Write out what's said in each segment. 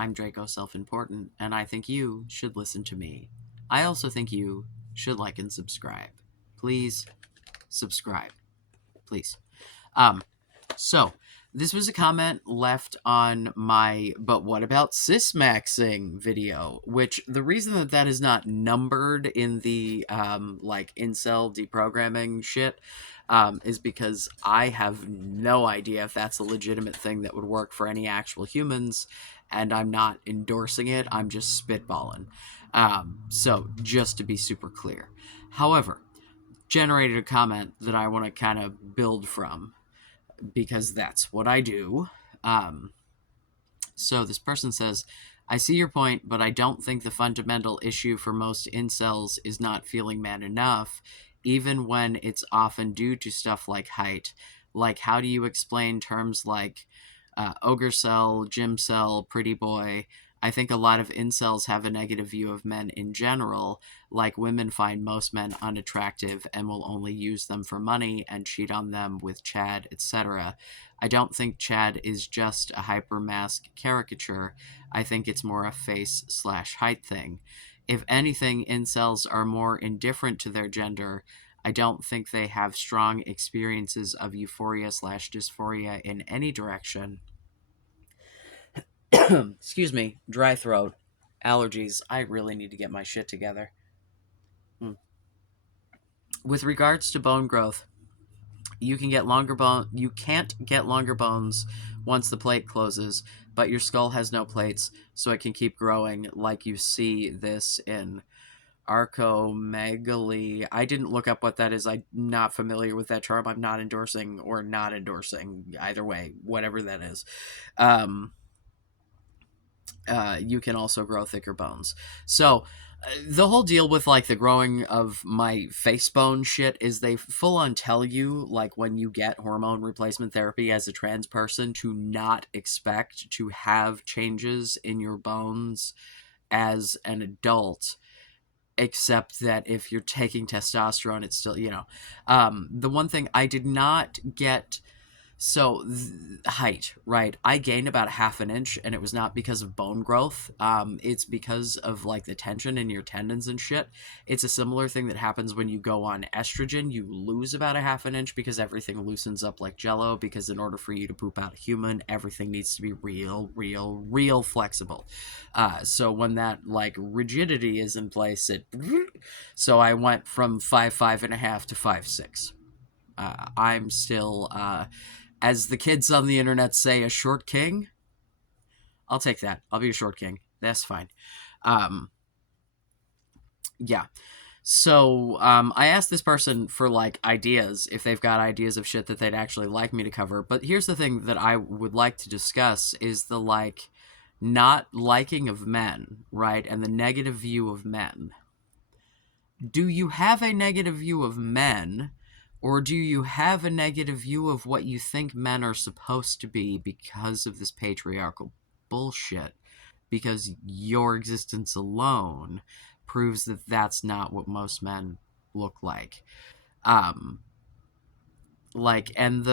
I'm Draco Self-Important, and I think you should listen to me. I also think you should like and subscribe. Please subscribe. Please. Um, so, this was a comment left on my "But what about cismaxing" video, which the reason that that is not numbered in the, like, incel deprogramming shit, is because I have no idea if that's a legitimate thing that would work for any actual humans, and I'm not endorsing it, I'm just spitballing. So, just to be super clear. However, generated a comment that I want to kind of build from because that's what I do. Um, so this person says, I see your point, but I don't think the fundamental issue for most incels is not feeling man enough, even when it's often due to stuff like height. Like, how do you explain terms like ogre cell, gym cell, pretty boy? I think a lot of incels have a negative view of men in general, like women find most men unattractive and will only use them for money and cheat on them with Chad, etc. I don't think Chad is just a hypermask caricature. I think it's more a face/height thing. If anything, incels are more indifferent to their gender. I don't think they have strong experiences of euphoria/dysphoria in any direction. Excuse me, dry throat, allergies. I really need to get my shit together. With regards to bone growth, you can't get longer bones once the plate closes, but your skull has no plates, so it can keep growing, like you see this in archomegaly. I didn't look up what that is. I'm not familiar with that term. I'm not endorsing or not endorsing, either way, whatever that is. You can also grow thicker bones. So the whole deal with like the growing of my face bone shit is they full on tell you, like, when you get hormone replacement therapy as a trans person, to not expect to have changes in your bones as an adult, except that if you're taking testosterone, it's still, the one thing I did not get. So, height, right? I gained about a half an inch, and it was not because of bone growth. It's because of like the tension in your tendons and shit. It's a similar thing that happens when you go on estrogen. You lose about a half an inch because everything loosens up like jello. Because in order for you to poop out a human, everything needs to be real flexible. So when that like rigidity is in place, so I went from 5'5.5" to 5'6". I'm still, as the kids on the internet say, a short king. I'll take that. I'll be a short king. That's fine. Um, yeah. So I asked this person for like ideas, if they've got ideas of shit that they'd actually like me to cover. But here's the thing that I would like to discuss is the like not liking of men, right? And the negative view of men. Do you have a negative view of men, or do you have a negative view of what you think men are supposed to be because of this patriarchal bullshit? Because your existence alone proves that that's not what most men look like. Um, and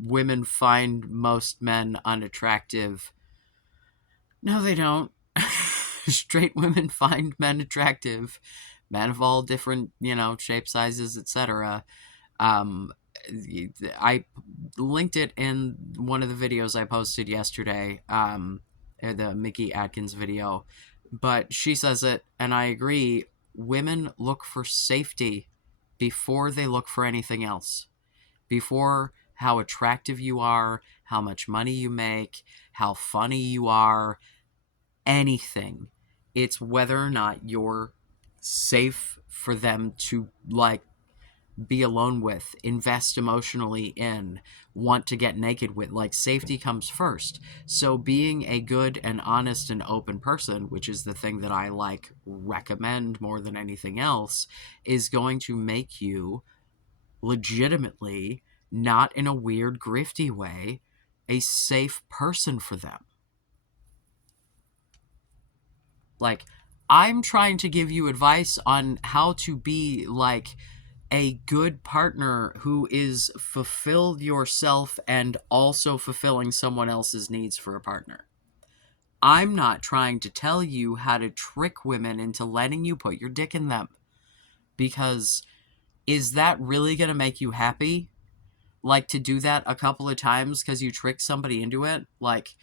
women find most men unattractive. No, they don't. Straight women find men attractive, men of all different, shape, sizes, etc. Um, I linked it in one of the videos I posted yesterday, the Mickey Atkins video, but she says it, and I agree. Women look for safety before they look for anything else. Before how attractive you are, how much money you make, how funny you are, anything. It's whether or not you're safe for them to like be alone with, invest emotionally in, want to get naked with. Like, safety comes first. So being a good and honest and open person, which is the thing that I like recommend more than anything else, is going to make you legitimately, not in a weird grifty way, a safe person for them. Like, I'm trying to give you advice on how to be like a good partner who is fulfilled yourself and also fulfilling someone else's needs for a partner. I'm not trying to tell you how to trick women into letting you put your dick in them. Because is that really going to make you happy? Like, to do that a couple of times because you tricked somebody into it? Like,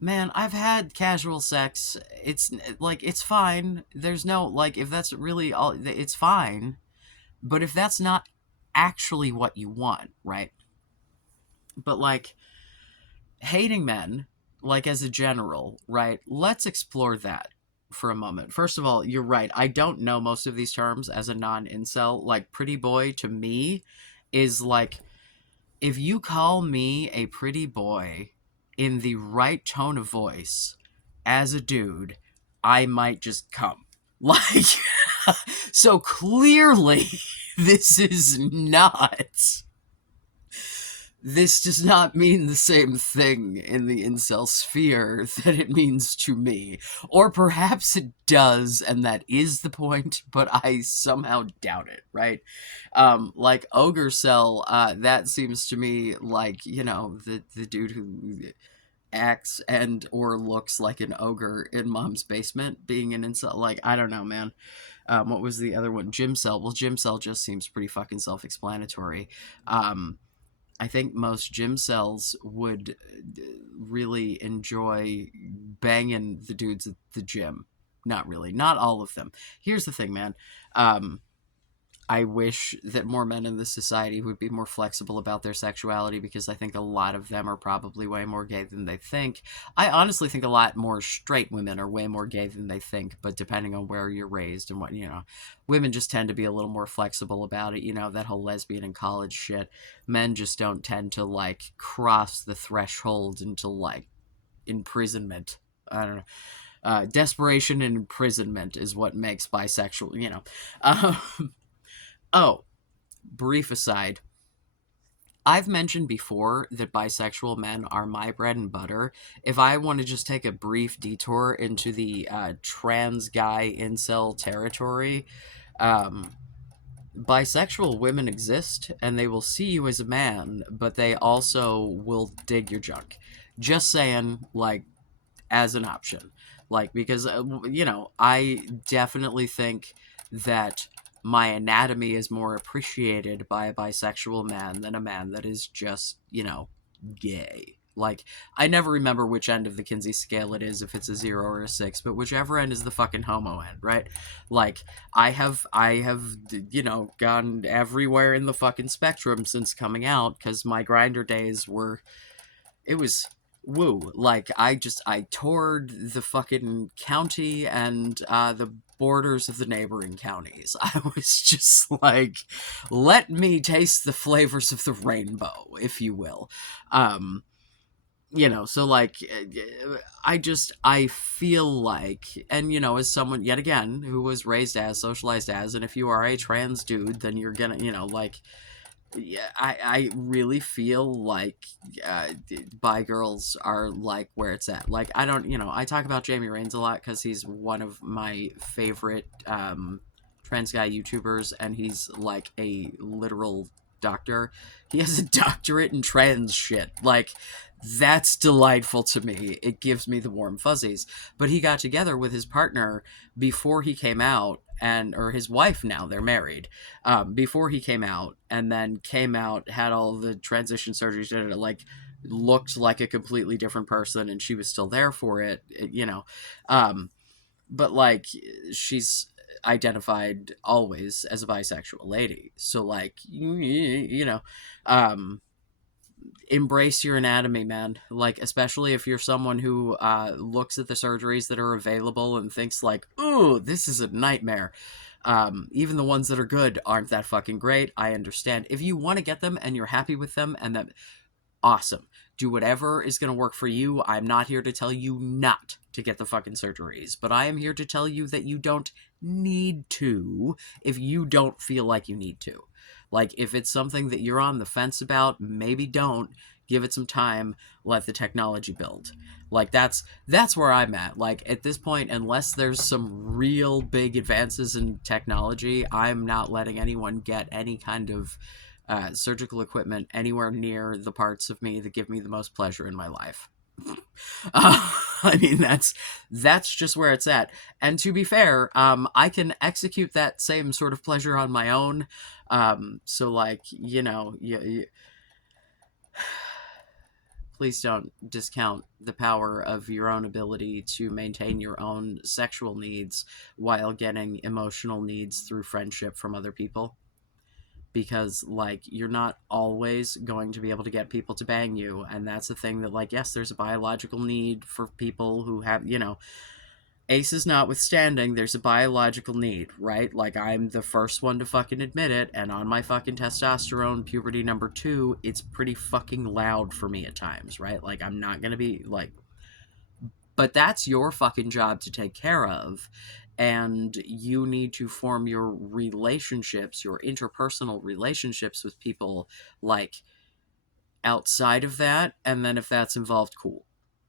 man, I've had casual sex. It's like, it's fine. There's no, like, if that's really all, it's fine. But if that's not actually what you want, right? But, like, hating men, like, as a general, right? Let's explore that for a moment. First of all, you're right. I don't know most of these terms as a non incel. Like, pretty boy to me is like, if you call me a pretty boy in the right tone of voice as a dude, I might just come. Like, so clearly, this is not. This does not mean the same thing in the incel sphere that it means to me. Or perhaps it does, and that is the point, but I somehow doubt it, right? Like Ogre Cell, that seems to me like, the dude who acts and or looks like an ogre in mom's basement being an incel. Like, I don't know, man. What was the other one? Gym Cell. Well, Gym Cell just seems pretty fucking self-explanatory. I think most gym cells would really enjoy banging the dudes at the gym. Not really. Not all of them. Here's the thing, man. I wish that more men in this society would be more flexible about their sexuality, because I think a lot of them are probably way more gay than they think. I honestly think a lot more straight women are way more gay than they think, but depending on where you're raised and what, women just tend to be a little more flexible about it, that whole lesbian in college shit. Men just don't tend to, like, cross the threshold into, like, imprisonment. I don't know. Desperation and imprisonment is what makes bisexual. Oh, brief aside. I've mentioned before that bisexual men are my bread and butter. If I want to just take a brief detour into the trans guy incel territory, um, bisexual women exist and they will see you as a man, but they also will dig your junk. Just saying, like, as an option. Like, because, I definitely think that my anatomy is more appreciated by a bisexual man than a man that is just, gay. Like, I never remember which end of the Kinsey scale it is, if it's a 0 or a 6, but whichever end is the fucking homo end, right? Like, I have, gone everywhere in the fucking spectrum since coming out, because my grinder days were, it was woo. Like, I toured the fucking county and the borders of the neighboring counties. I was just like, let me taste the flavors of the rainbow, if you will. So, like, I feel like, and, as someone, yet again, who was raised as, socialized as, and if you are a trans dude, then you're gonna, like, yeah, I really feel like bi girls are, like, where it's at. Like, I don't, I talk about Jamie Rains a lot because he's one of my favorite trans guy YouTubers, and he's, like, a literal doctor. He has a doctorate in trans shit. Like, that's delightful to me. It gives me the warm fuzzies. But he got together with his partner before he came out, or his wife now, they're married, before he came out, and then came out, had all the transition surgeries, like, looked like a completely different person, and she was still there for it. But, like, she's identified always as a bisexual lady. So, like, embrace your anatomy, man. Like, especially if you're someone who looks at the surgeries that are available and thinks, like, ooh, this is a nightmare. Even the ones that are good aren't that fucking great. I understand. If you want to get them and you're happy with them, and that, awesome. Do whatever is going to work for you. I'm not here to tell you not to get the fucking surgeries, but I am here to tell you that you don't need to if you don't feel like you need to. Like, if it's something that you're on the fence about, maybe don't. Give it some time. Let the technology build. Like, that's where I'm at. Like, at this point, unless there's some real big advances in technology, I'm not letting anyone get any kind of surgical equipment anywhere near the parts of me that give me the most pleasure in my life. I mean, that's just where it's at. And to be fair, I can execute that same sort of pleasure on my own. So like, please don't discount the power of your own ability to maintain your own sexual needs while getting emotional needs through friendship from other people. Because, like, you're not always going to be able to get people to bang you. And that's the thing that, like, yes, there's a biological need for people who have, aces notwithstanding, there's a biological need, right? Like, I'm the first one to fucking admit it, and on my fucking testosterone puberty number 2, it's pretty fucking loud for me at times, right? Like, I'm not gonna be, like... But that's your fucking job to take care of, and you need to form your relationships, your interpersonal relationships with people, like, outside of that, and then if that's involved, cool.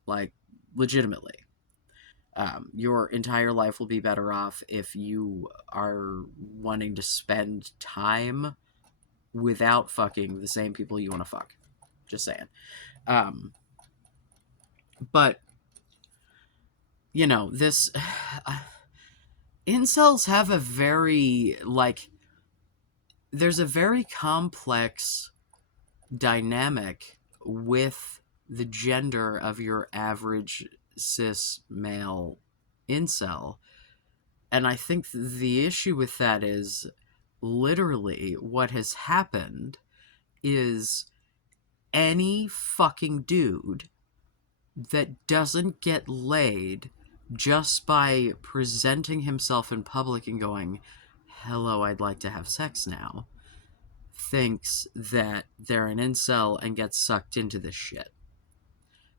Like, legitimately. Your entire life will be better off if you are wanting to spend time without fucking the same people you want to fuck. Just saying. Um, but, this. Incels have a very, like. There's a very complex dynamic with the gender of your average cis male incel. And I think the issue with that is literally what has happened is any fucking dude that doesn't get laid just by presenting himself in public and going, hello, I'd like to have sex now, thinks that they're an incel and gets sucked into this shit.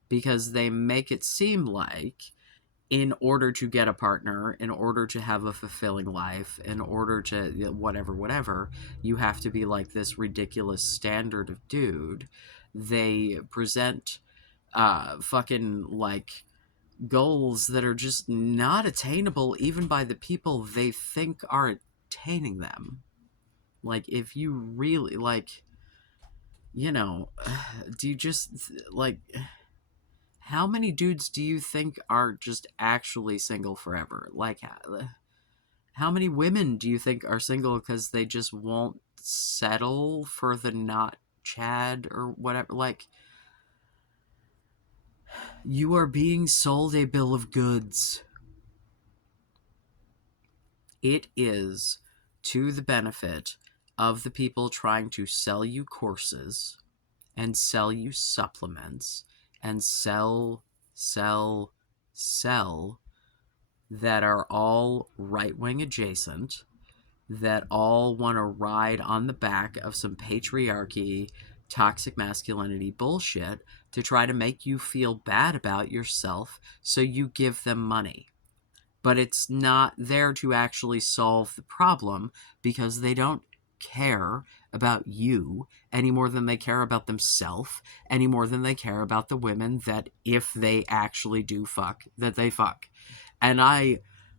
Because they make it seem like in order to get a partner, in order to have a fulfilling life, in order to whatever, you have to be like this ridiculous standard of dude. They present fucking like goals that are just not attainable even by the people they think are attaining them. Like, if you really, like, do you just, like, how many dudes do you think are just actually single forever? Like, how many women do you think are single because they just won't settle for the not Chad or whatever? Like, you are being sold a bill of goods. It is to the benefit of the people trying to sell you courses and sell you supplements and sell that are all right-wing adjacent, that all want to ride on the back of some patriarchy, toxic masculinity bullshit to try to make you feel bad about yourself so you give them money. But it's not there to actually solve the problem because they don't care about you any more than they care about themselves, any more than they care about the women that, if they actually do fuck, that they fuck. And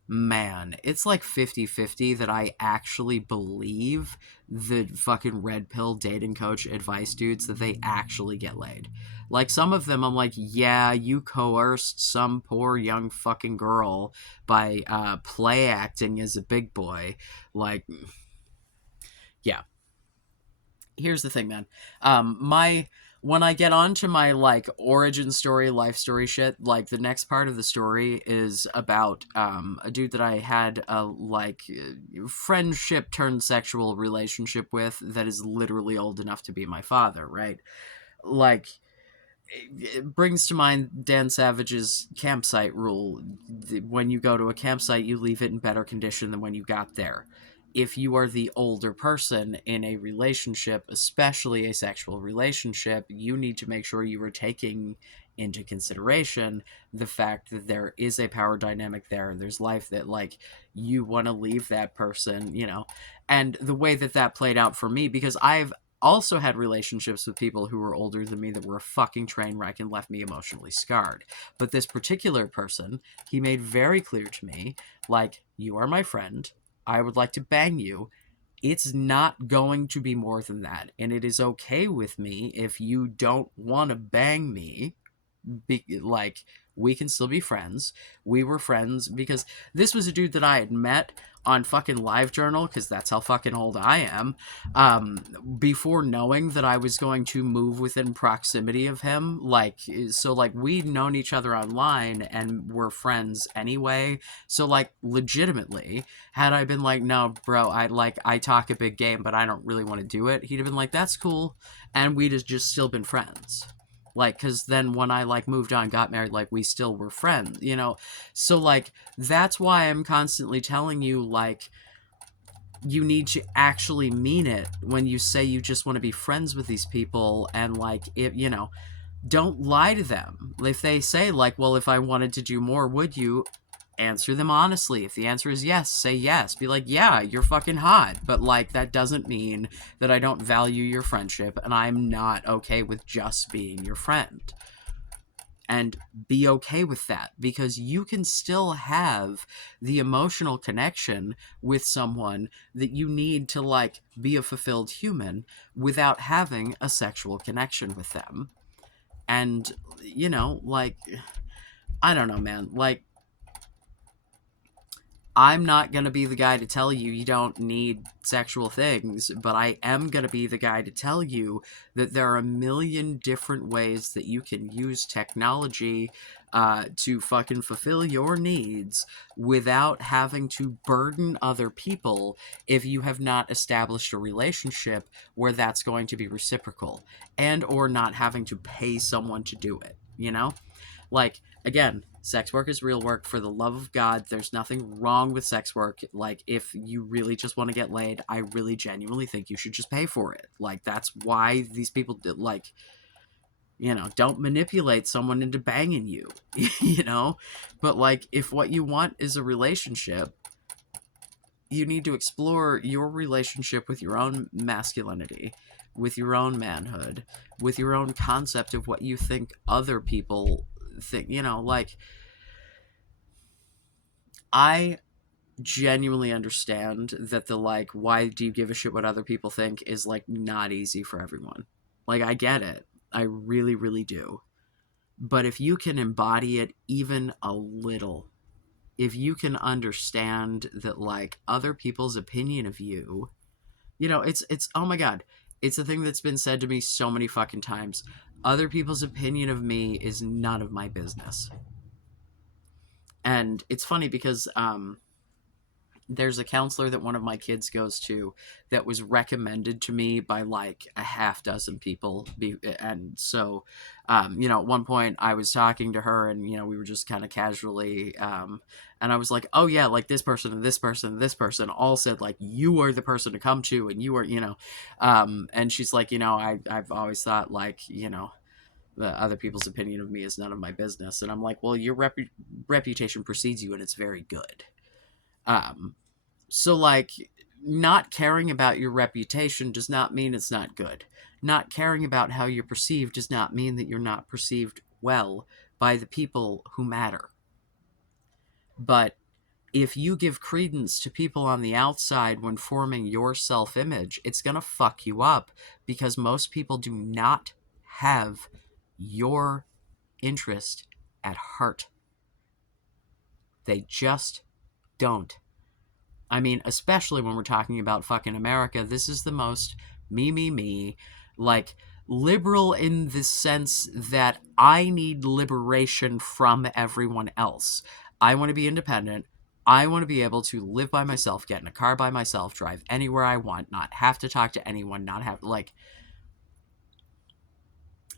man, it's like 50-50 that I actually believe the fucking red pill dating coach advice dudes that they actually get laid. Like, some of them I'm like, yeah, you coerced some poor young fucking girl by play acting as a big boy. Like, yeah. Here's the thing, man. When I get onto my, like, origin story, life story shit, like, the next part of the story is about a dude that I had a, like, friendship turned sexual relationship with that is literally old enough to be my father, right? Like, it brings to mind Dan Savage's campsite rule. When you go to a campsite, you leave it in better condition than when you got there. If you are the older person in a relationship, especially a sexual relationship, you need to make sure you are taking into consideration the fact that there is a power dynamic there. There's life that, like, you want to leave that person, And the way that played out for me, because I've also had relationships with people who were older than me that were a fucking train wreck and left me emotionally scarred. But this particular person, he made very clear to me, like, you are my friend. I would like to bang you. It's not going to be more than that. And it is okay with me if you don't want to bang me, like, We can still be friends. We were friends because this was a dude that I had met on fucking LiveJournal, because that's how fucking old I am, um, before knowing that I was going to move within proximity of him. Like, so, like, we'd known each other online and were friends anyway. So, like, legitimately, had I been like, no, bro, I talk a big game, but I don't really want to do it, he'd have been like, that's cool. And we'd have just still been friends. Like, because then when I, like, moved on, got married, like, we still were friends, you know? So, like, that's why I'm constantly telling you, like, you need to actually mean it when you say you just want to be friends with these people. And, like, if, you know, don't lie to them. If they say, like, well, if I wanted to do more, would you? Answer them honestly. If the answer is yes, say yes. Be like, yeah, you're fucking hot, but, like, that doesn't mean that I don't value your friendship and I'm not okay with just being your friend. And be okay with that, because you can still have the emotional connection with someone that you need to, like, be a fulfilled human without having a sexual connection with them. And, you know, like, I don't know, man. Like, I'm not going to be the guy to tell you you don't need sexual things, but I am going to be the guy to tell you that there are a million different ways that you can use technology to fucking fulfill your needs without having to burden other people if you have not established a relationship where that's going to be reciprocal, and or not having to pay someone to do it, you know? Like, again, sex work is real work. For the love of God, there's nothing wrong with sex work. Like, if you really just want to get laid, I really genuinely think you should just pay for it. Like, that's why these people did, like, you know, don't manipulate someone into banging you, you know? But, like, if what you want is a relationship, you need to explore your relationship with your own masculinity, with your own manhood, with your own concept of what you think other people think, you know, like, I genuinely understand that the, like, why do you give a shit what other people think is, like, not easy for everyone. Like, I get it. I really, really do. But if you can embody it even a little, if you can understand that, like, other people's opinion of you, you know, it's oh my god, it's a thing that's been said to me so many fucking times. Other people's opinion of me is none of my business. And it's funny because there's a counselor that one of my kids goes to that was recommended to me by, like, a half dozen people. And so, you know, at one point I was talking to her, and, you know, we were just kind of casually, and I was like, oh yeah, like, this person and this person and this person all said, like, you are the person to come to, and you are, you know, and she's like, you know, I've always thought, like, you know, the other people's opinion of me is none of my business. And I'm like, well, your reputation precedes you, and it's very good. Um, so, like, not caring about your reputation does not mean it's not good. Not caring about how you're perceived does not mean that you're not perceived well by the people who matter. But if you give credence to people on the outside when forming your self image, it's going to fuck you up, because most people do not have your interest at heart. They just don't. I mean, especially when we're talking about fucking America, this is the most me, me, me. Like, liberal in the sense that I need liberation from everyone else. I want to be independent. I want to be able to live by myself, get in a car by myself, drive anywhere I want, not have to talk to anyone, not have, like,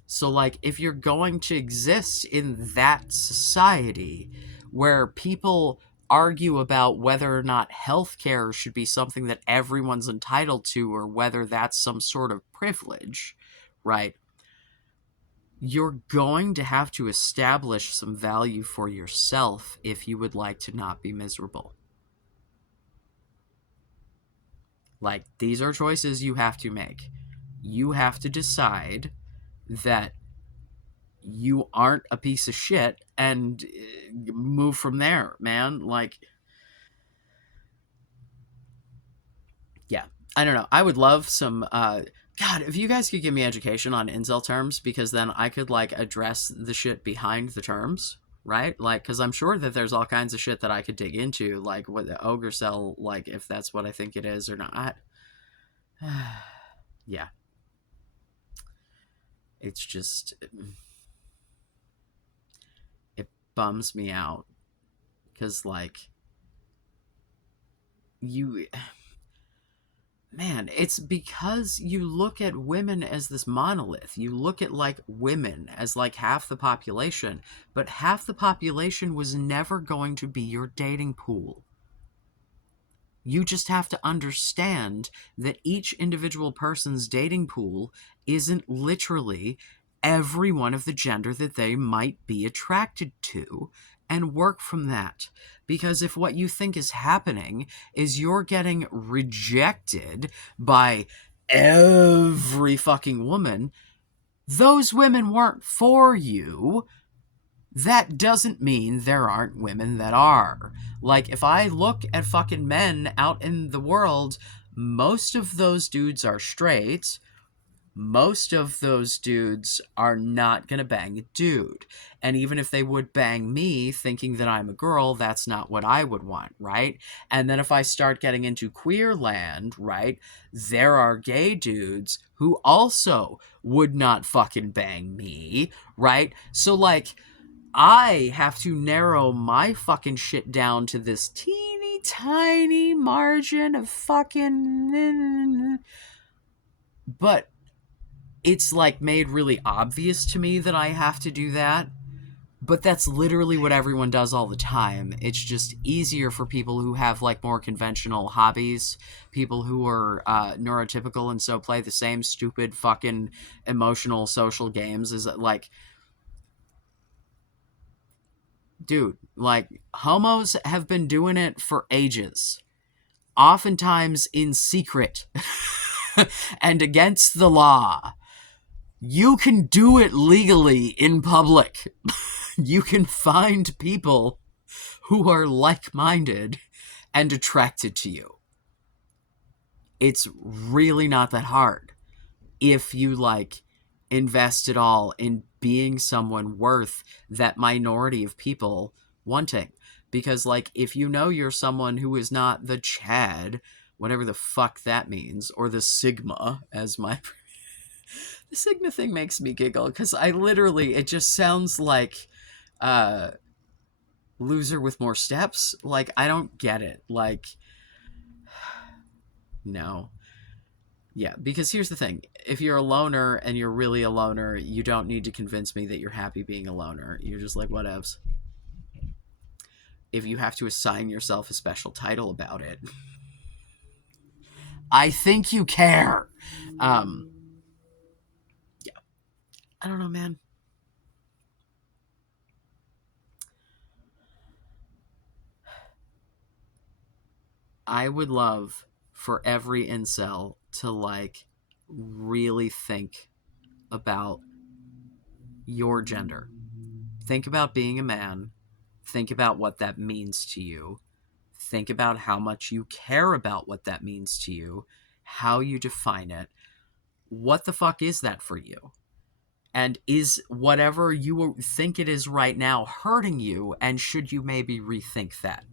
so, like, if you're going to exist in that society where people argue about whether or not healthcare should be something that everyone's entitled to, or whether that's some sort of privilege, right? You're going to have to establish some value for yourself if you would like to not be miserable. Like, these are choices you have to make. You have to decide that you aren't a piece of shit, and move from there, man. Like, yeah, I don't know. I would love some God, if you guys could give me education on incel terms, because then I could, like, address the shit behind the terms. right? Like, because I'm sure that there's all kinds of shit that I could dig into, like what the ogre cell, like if that's what I think it is or not. Yeah, it's just it bums me out because like you man, it's because you look at women as this monolith. You look at like women as like half the population, but half the population was never going to be your dating pool. You just have to understand that each individual person's dating pool isn't literally every one of the gender that they might be attracted to, and work from that. Because if what you think is happening is you're getting rejected by every fucking woman, those women weren't for you. That doesn't mean there aren't women that are. Like, if I look at fucking men out in the world, most of those dudes are straight. Most of those dudes are not gonna bang a dude. And even if they would bang me thinking that I'm a girl, that's not what I would want, right? And then if I start getting into queer land, right, there are gay dudes who also would not fucking bang me, right? So, like, I have to narrow my fucking shit down to this teeny tiny margin of fucking. But it's like made really obvious to me that I have to do that. But that's literally what everyone does all the time. It's just easier for people who have like more conventional hobbies, people who are neurotypical and so play the same stupid fucking emotional social games as like dude, like, homos have been doing it for ages, oftentimes in secret and against the law. You can do it legally in public. You can find people who are like minded and attracted to you. It's really not that hard if you like invest it all in being someone worth that minority of people wanting. Because like if you know you're someone who is not the Chad, whatever the fuck that means, or the Sigma, as my the Sigma thing makes me giggle because I literally it just sounds like uh loser with more steps. Like I don't get it. Like no. Yeah, because here's the thing. If you're a loner and you're really a loner, you don't need to convince me that you're happy being a loner. You're just like, whatevs. If you have to assign yourself a special title about it, I think you care. Um, yeah, I don't know, man. I would love for every incel to, like, really think about your gender. Think about being a man. Think about what that means to you. Think about how much you care about what that means to you, how you define it. What the fuck is that for you? And is whatever you think it is right now hurting you? And should you maybe rethink that?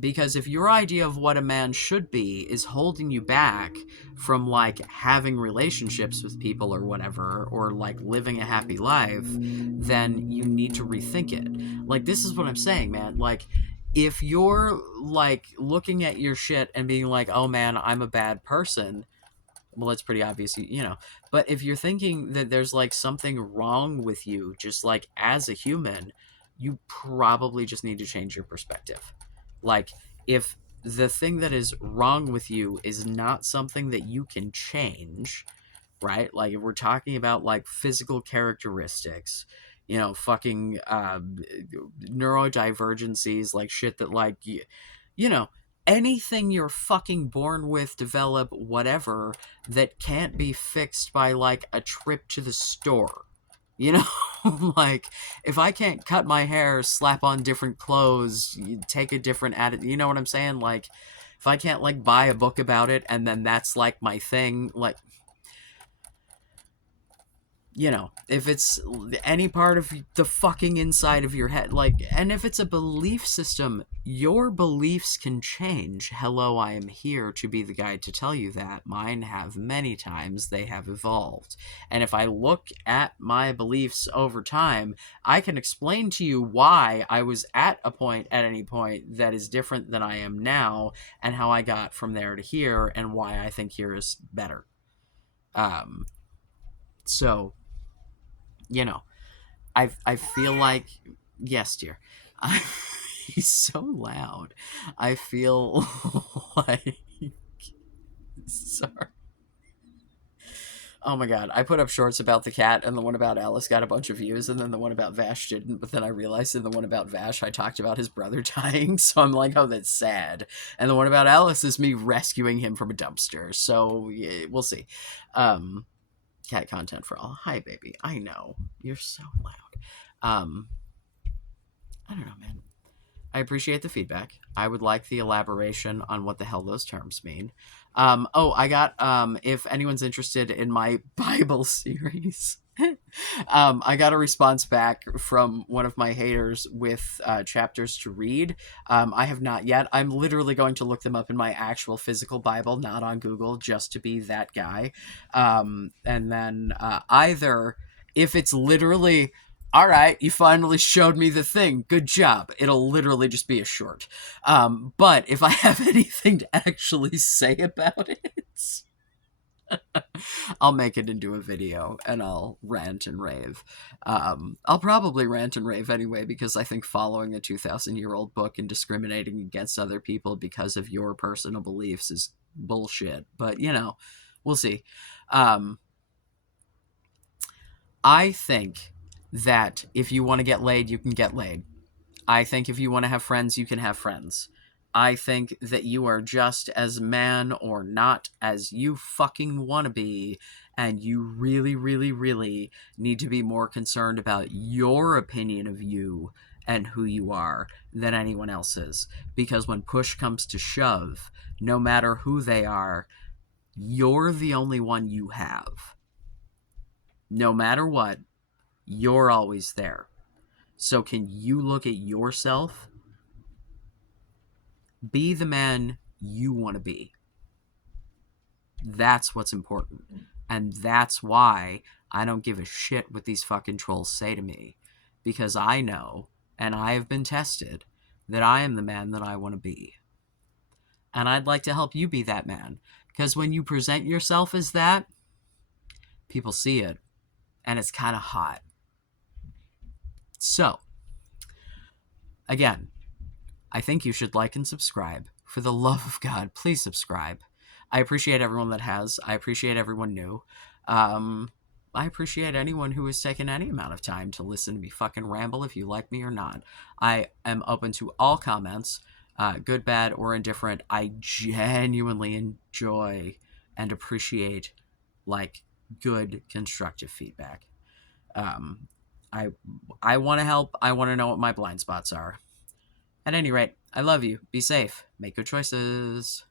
Because if your idea of what a man should be is holding you back from like having relationships with people or whatever, or like living a happy life, then you need to rethink it. Like, this is what I'm saying, man. Like, if you're like looking at your shit and being like, oh man, I'm a bad person, well, it's pretty obvious, you know. But if you're thinking that there's like something wrong with you, just like as a human, you probably just need to change your perspective. Like, if the thing that is wrong with you is not something that you can change, right? Like, if we're talking about like physical characteristics, you know, fucking neurodivergencies, like shit that like you know, anything you're fucking born with, develop, whatever, that can't be fixed by like a trip to the store. You know, like if I can't cut my hair, slap on different clothes, take a different attitude, you know what I'm saying? Like if I can't like buy a book about it and then that's like my thing, like you know, if it's any part of the fucking inside of your head, like, and if it's a belief system, your beliefs can change. Hello, I am here to be the guide to tell you that. Mine have many times, they have evolved. And if I look at my beliefs over time, I can explain to you why I was at a point at any point that is different than I am now, and how I got from there to here, and why I think here is better. Um, so, you know, I feel like, yes, dear. I, he's so loud. I feel like, sorry. Oh my god, I put up shorts about the cat, and the one about Alice got a bunch of views, and then the one about Vash didn't. But then I realized in the one about Vash, I talked about his brother dying, so I'm like, oh, that's sad. And the one about Alice is me rescuing him from a dumpster. So yeah, we'll see. Um, cat content for all. Hi, baby. I know you're so loud. Um, I don't know, man. I appreciate the feedback. I would like the elaboration on what the hell those terms mean. Oh, I got, if anyone's interested in my Bible series, I got a response back from one of my haters with chapters to read. I have not yet. I'm literally going to look them up in my actual physical Bible, not on Google, just to be that guy. And then either, if it's literally, all right, you finally showed me the thing, good job, it'll literally just be a short. But if I have anything to actually say about it, I'll make it into a video and I'll rant and rave. I'll probably rant and rave anyway, because I think following a 2,000-year-old book and discriminating against other people because of your personal beliefs is bullshit. But, you know, we'll see. I think that if you want to get laid, you can get laid. I think if you want to have friends, you can have friends. I think that you are just as man or not as you fucking want to be, and you really, really, really need to be more concerned about your opinion of you and who you are than anyone else's. Because when push comes to shove, no matter who they are, you're the only one you have. No matter what, you're always there. So can you look at yourself? Be the man you want to be. That's what's important. And that's why I don't give a shit what these fucking trolls say to me. Because I know, and I have been tested, that I am the man that I want to be. And I'd like to help you be that man. Because when you present yourself as that, people see it. And it's kind of hot. So, again, I think you should like and subscribe. For the love of God, please subscribe. I appreciate everyone that has. I appreciate everyone new. I appreciate anyone who has taken any amount of time to listen to me fucking ramble, if you like me or not. I am open to all comments, good, bad, or indifferent. I genuinely enjoy and appreciate, like, good, constructive feedback. Um, I I want to help. I want to know what my blind spots are. At any rate, I love you. Be safe. Make good choices.